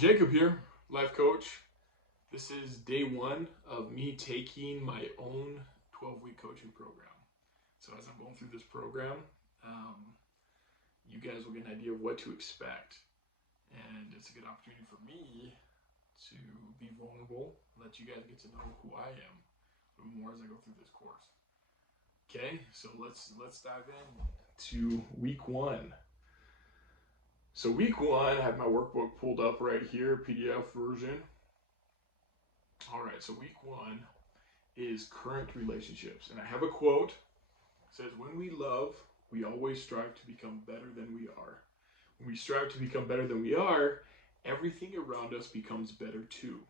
Jacob here, life coach. This is day one of me taking my own 12-week coaching program. So as I'm going through this program, um, you guys will get an idea of what to expect. And it's a good opportunity for me to be vulnerable, let you guys get to know who I am a little more as I go through this course. Okay, so let's dive in to week one. So week one, I have my workbook pulled up right here, PDF version. All right, so week one is current relationships. And I have a quote. It says, "When we love, we always strive to become better than we are. When we strive to become better than we are, everything around us becomes better too."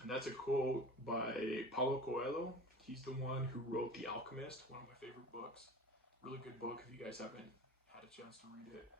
And that's a quote by Paulo Coelho. He's the one who wrote The Alchemist, one of my favorite books. Really good book if you guys haven't had a chance to read it.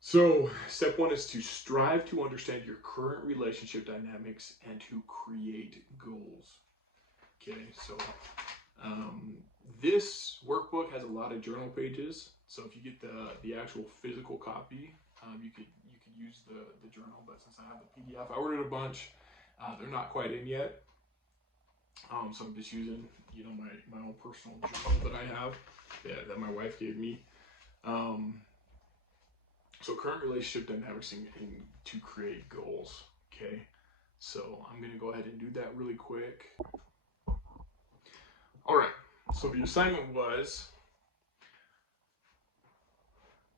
So, step one is to strive to understand your current relationship dynamics and to create goals. Okay, so this workbook has a lot of journal pages. So if you get the actual physical copy, you could use the journal. But since I have the PDF, I ordered a bunch. They're not quite in yet. So I'm just using my own personal journal that I have that my wife gave me. So current relationship dynamics and to create goals. Okay, so I'm gonna go ahead and do that really quick. All right. So the assignment was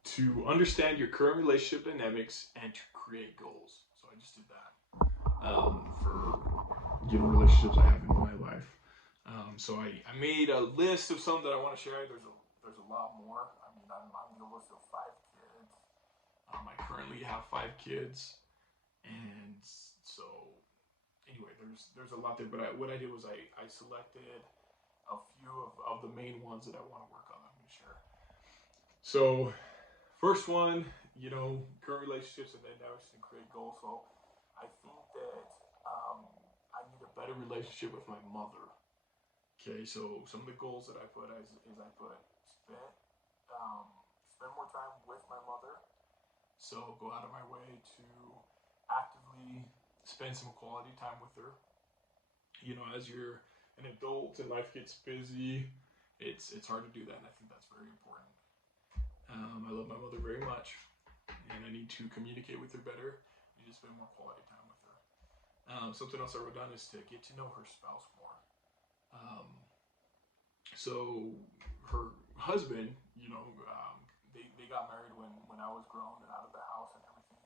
to understand your current relationship dynamics and to create goals. So I just did that for relationships I have in my life. So I made a list of some that I want to share. There's a lot more. I mean, I'm the oldest of 5 kids. I currently have 5 kids, and so anyway, there's a lot there. But what I did was I selected a few of the main ones that I want to work on. I'm going to share. So first one, current relationships and dynamics and create goals. So I think that I need a better relationship with my mother. Okay, so some of the goals that I put is I put spend more time with my mother. So go out of my way to actively spend some quality time with her. As you're an adult and life gets busy, it's hard to do that, and I think that's very important. I love my mother very much, and I need to communicate with her better. I need to spend more quality time with her. Something else I wrote down is to get to know her spouse more. So her husband, they got married when I was grown and out of the house and everything.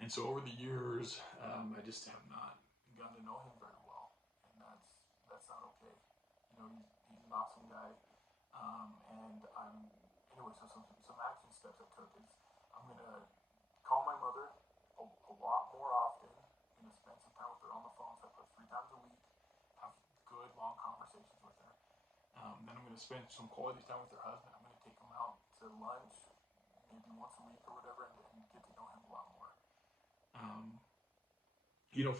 And so over the years, I just have not gotten to know him very well, and that's not okay. He's an awesome guy, and anyway. So some action steps I took is I'm gonna call my mother a lot more often. I'm gonna spend some time with her on the phone. So I put 3 times a week, have good long conversations with her. Then I'm going to spend some quality time with her husband. I'm going to take him out to lunch maybe once a week or whatever, and get to know him a lot more.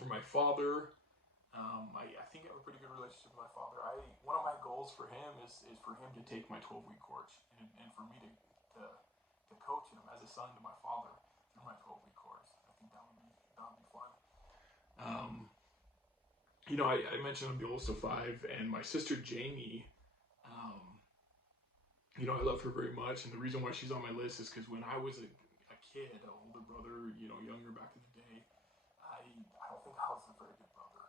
For my father, I think I have a pretty good relationship with my father. One of my goals for him is for him to take my 12-week course, and for me to coach him as a son to my father through my 12-week course. I think that would be fun. I mentioned I'm the oldest of 5, and my sister Jamie. I love her very much, and the reason why she's on my list is because when I was a kid, an older brother, younger back in the day, I don't think I was a very good brother.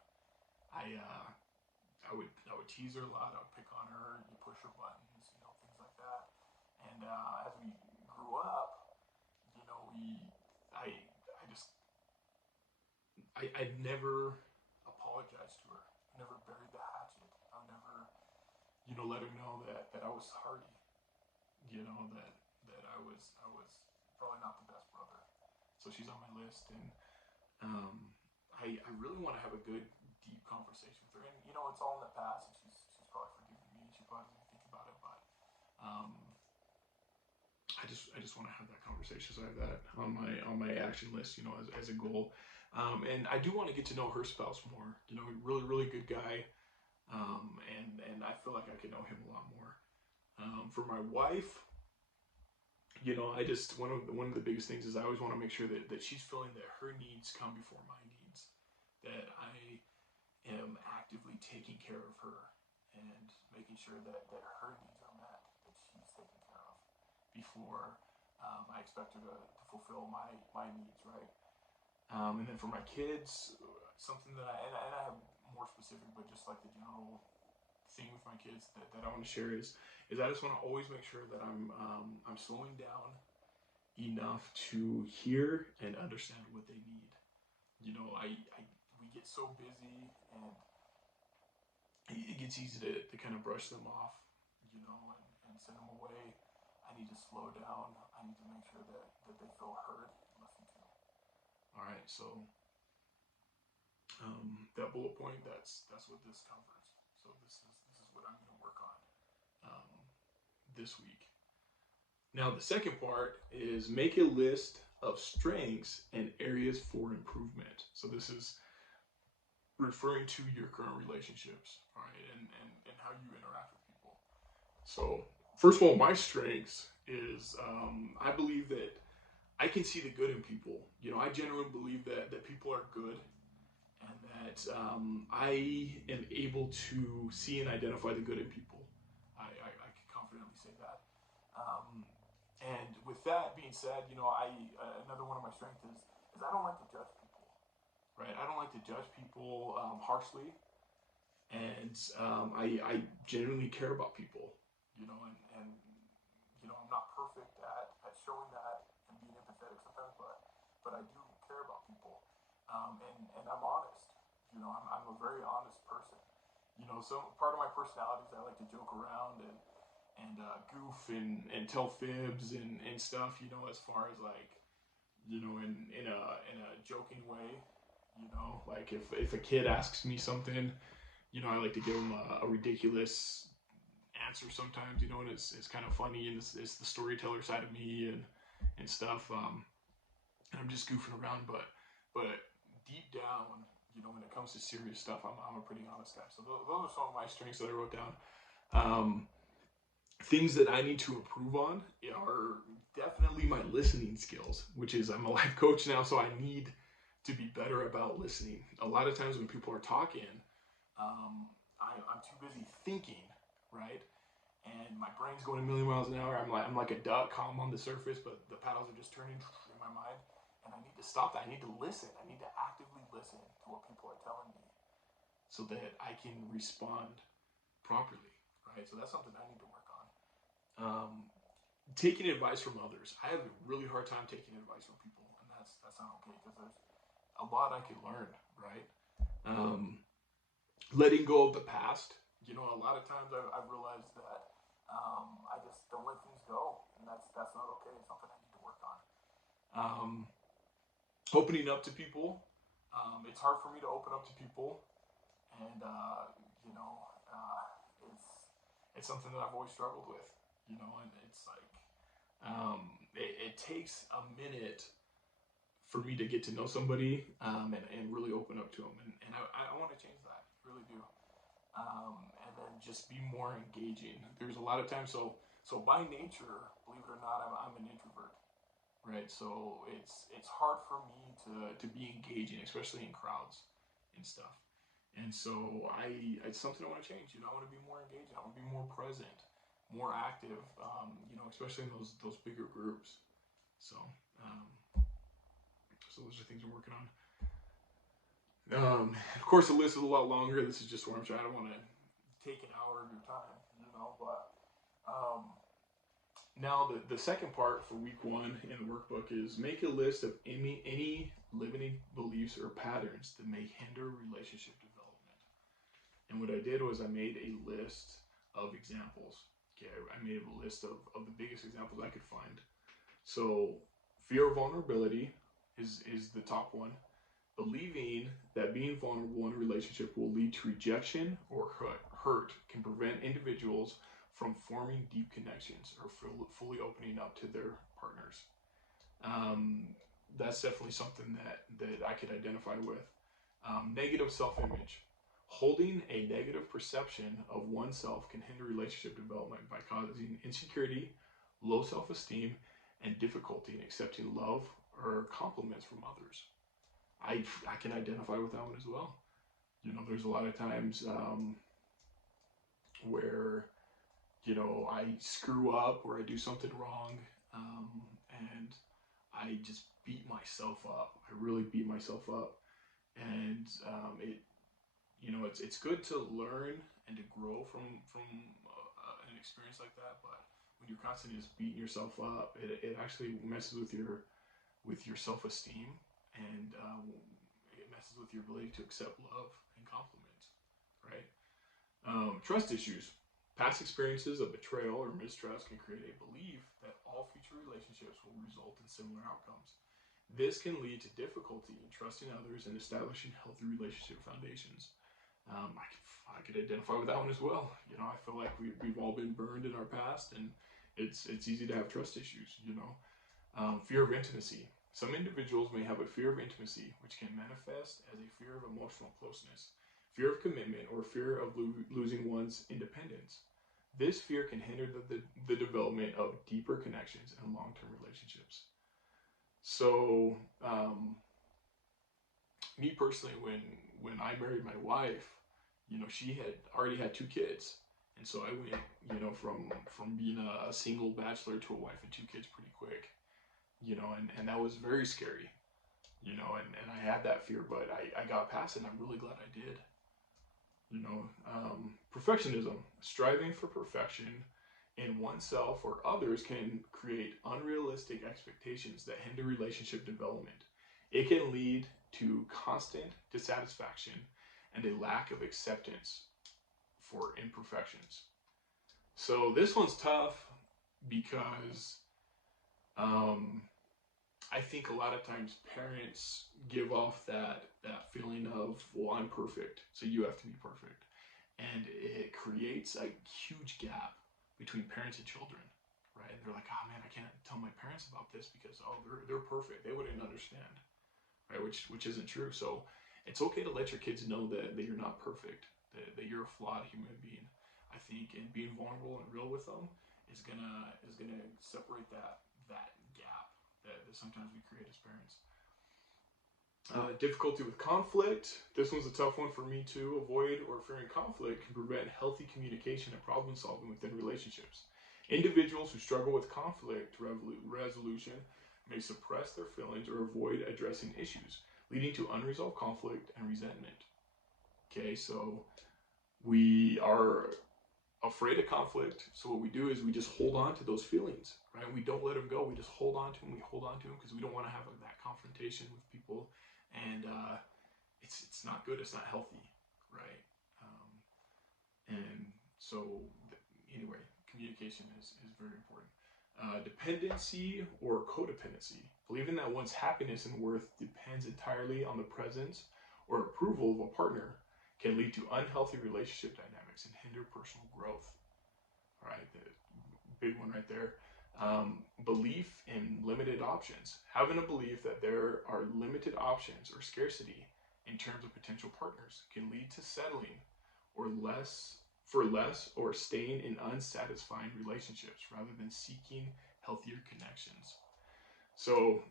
I would tease her a lot. I would pick on her, push her buttons, things like that. And as we grew up, I just I never apologized to her. I never buried the hatchet. I never let her know that I was sorry. That I was probably not the best brother. So she's on my list, and I really want to have a good, deep conversation with her. And it's all in the past, and she's probably forgiven me. She probably doesn't think about it, but I just want to have that conversation. So I have that on my action list, as a goal. And I do want to get to know her spouse more. Really, really good guy. And I feel like I could know him a lot more. For my wife, You know, I just one of the biggest things is I always want to make sure that she's feeling that her needs come before my needs, that I am actively taking care of her and making sure that her needs are met, that she's taken care of before I expect her to fulfill my needs, right? And then for my kids, something that and I have more specific, but just like the general thing with my kids that I want to share is I just want to always make sure that I'm slowing down enough to hear and understand what they need. You know, I we get so busy and it gets easy to kind of brush them off, you know, and send them away. I need to slow down. I need to make sure that they feel heard and listened to. All right, so that bullet point, that's what this covers. So this is what I'm going to work on this week. Now the second part is make a list of strengths and areas for improvement. So this is referring to your current relationships, all right, and how you interact with people. So first of all, my strengths is I believe that I can see the good in people. You know, I genuinely believe that people are good and that I am able to see and identify the good in people. I can confidently say that. And with that being said, you know, another one of my strengths is I don't like to judge people, right? I don't like to judge people harshly, and I genuinely care about people, you know, and you know, I'm not perfect at showing that and being empathetic sometimes, but I do care about people, and I'm honest. You know, I'm a very honest person. You know, so part of my personality is I like to joke around and goof and tell fibs and stuff. You know, as far as like, you know, in a joking way. You know, like if a kid asks me something, you know, I like to give them a ridiculous answer sometimes. You know, and it's kind of funny, and it's the storyteller side of me and stuff. And I'm just goofing around, but deep down, you know, when it comes to serious stuff, I'm a pretty honest guy. So those are some of my strengths that I wrote down. Things that I need to improve on are definitely my listening skills, which is I'm a life coach now, so I need to be better about listening. A lot of times when people are talking, I'm too busy thinking, right? And my brain's going a million miles an hour. I'm like a duck, calm on the surface, but the paddles are just turning in my mind. And I need to stop that. I need to listen. I need to actively listen to what people are telling me so that I can respond properly, right? So that's something I need to work on. Taking advice from others. I have a really hard time taking advice from people, and that's not okay because there's a lot I could learn, right? Um, Letting go of the past. You know, a lot of times I've realized that I just don't let things go, and that's not okay. It's something I need to work on. Um, Opening up to people. It's hard for me to open up to people, and you know, it's something that I've always struggled with. You know, and it's like it takes a minute for me to get to know somebody and really open up to them, and I want to change that, really do. And then just be more engaging. There's a lot of times, so by nature, believe it or not, I'm an introvert, right? So it's hard for me to be engaging, especially in crowds and stuff. And so it's something I want to change. You know, I want to be more engaging. I want to be more present, more active. You know, especially in those bigger groups. So so those are things I'm working on. Of course, the list is a lot longer. This is just where I'm trying. I don't want to take an hour of your time, you know. But now the second part for week one in the workbook is make a list of any limiting beliefs or patterns that may hinder relationship development. And what I did was I made a list of examples. Okay, I made a list of the biggest examples I could find. So fear of vulnerability is the top one. Believing that being vulnerable in a relationship will lead to rejection or hurt can prevent individuals from forming deep connections or fully opening up to their partners. That's definitely something that I could identify with. Negative self-image. Holding a negative perception of oneself can hinder relationship development by causing insecurity, low self-esteem, and difficulty in accepting love or compliments from others. I can identify with that one as well. You know, there's a lot of times where, you know, I screw up or I do something wrong, and I just beat myself up. I really beat myself up, and you know, it's good to learn and to grow from an experience like that. But when you're constantly just beating yourself up, it actually messes with your self-esteem, and it messes with your ability to accept love and compliments, right? Trust issues. Past experiences of betrayal or mistrust can create a belief that all future relationships will result in similar outcomes. This can lead to difficulty in trusting others and establishing healthy relationship foundations. I could identify with that one as well. You know, I feel like we've all been burned in our past, and it's easy to have trust issues. You know, fear of intimacy. Some individuals may have a fear of intimacy, which can manifest as a fear of emotional closeness, fear of commitment, or fear of losing one's independence. This fear can hinder the development of deeper connections and long-term relationships. So, me personally, when I married my wife, you know, she had already had 2 kids, and so I went, you know, from being a single bachelor to a wife and 2 kids pretty quick, you know, and that was very scary, you know, and I had that fear, but I got past it, and I'm really glad I did. You know, perfectionism, striving for perfection in oneself or others can create unrealistic expectations that hinder relationship development. It can lead to constant dissatisfaction and a lack of acceptance for imperfections. So this one's tough because I think a lot of times parents give off that feeling of, well, I'm perfect, so you have to be perfect, and it creates a huge gap between parents and children, right? And they're like, oh man, I can't tell my parents about this because they're perfect, they wouldn't understand, right? Which isn't true. So it's okay to let your kids know that you're not perfect, that you're a flawed human being. I think, and being vulnerable and real with them is gonna separate that gap that sometimes we create as parents. Difficulty with conflict. This one's a tough one for me too. Avoid or fearing conflict can prevent healthy communication and problem solving within relationships. Individuals who struggle with conflict resolution may suppress their feelings or avoid addressing issues, leading to unresolved conflict and resentment. Okay, so we are afraid of conflict, so what we do is we just hold on to those feelings, right? We don't let them go. We just hold on to them. We hold on to them because we don't want to have that confrontation with people, and it's not good. It's not healthy, right? And so, anyway, communication is very important. Dependency or codependency. Believing that one's happiness and worth depends entirely on the presence or approval of a partner can lead to unhealthy relationship dynamics and hinder personal growth. All right, the big one right there. Belief in limited options. Having a belief that there are limited options or scarcity in terms of potential partners can lead to settling or less or staying in unsatisfying relationships rather than seeking healthier connections. So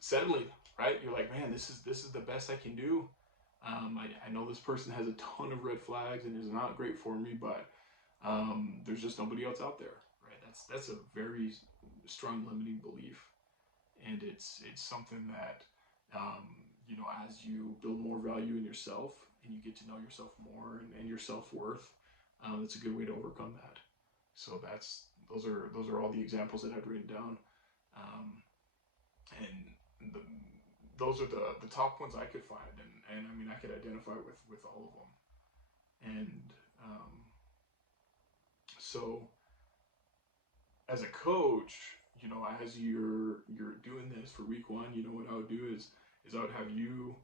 settling, right? You're like, man, this is the best I can do. I know this person has a ton of red flags and is not great for me, but there's just nobody else out there, right? That's a very strong limiting belief, and it's something that you know, as you build more value in yourself and you get to know yourself more and your self-worth, it's a good way to overcome that. So those are all the examples that I've written down, and those are the top ones I could find, and I mean, I could identify with all of them. And so as a coach, you know, as you're doing this for week 1, you know, what I would do is I would have you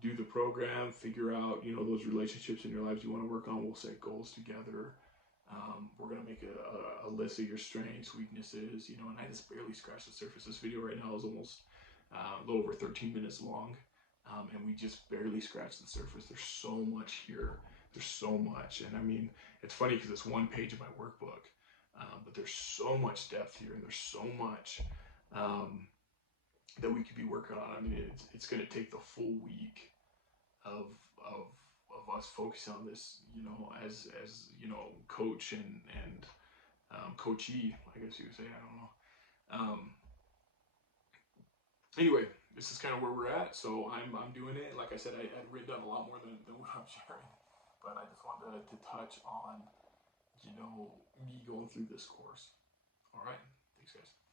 do the program, figure out, you know, those relationships in your lives you want to work on. We'll set goals together. We're going to make a list of your strengths, weaknesses, you know, and I just barely scratched the surface. This video right now is almost a little over 13 minutes long, and we just barely scratched the surface. There's so much here. There's so much. And I mean, it's funny because it's 1 page of my workbook, but there's so much depth here, and there's so much that we could be working on. I mean, it's going to take the full week of of us focusing on this, as coach and coachee, I guess you would say. I don't know. Anyway, this is kind of where we're at. So I'm doing it. Like I said, I had written down a lot more than what I'm sharing, but I just wanted to touch on me going through this course. All right, thanks, guys.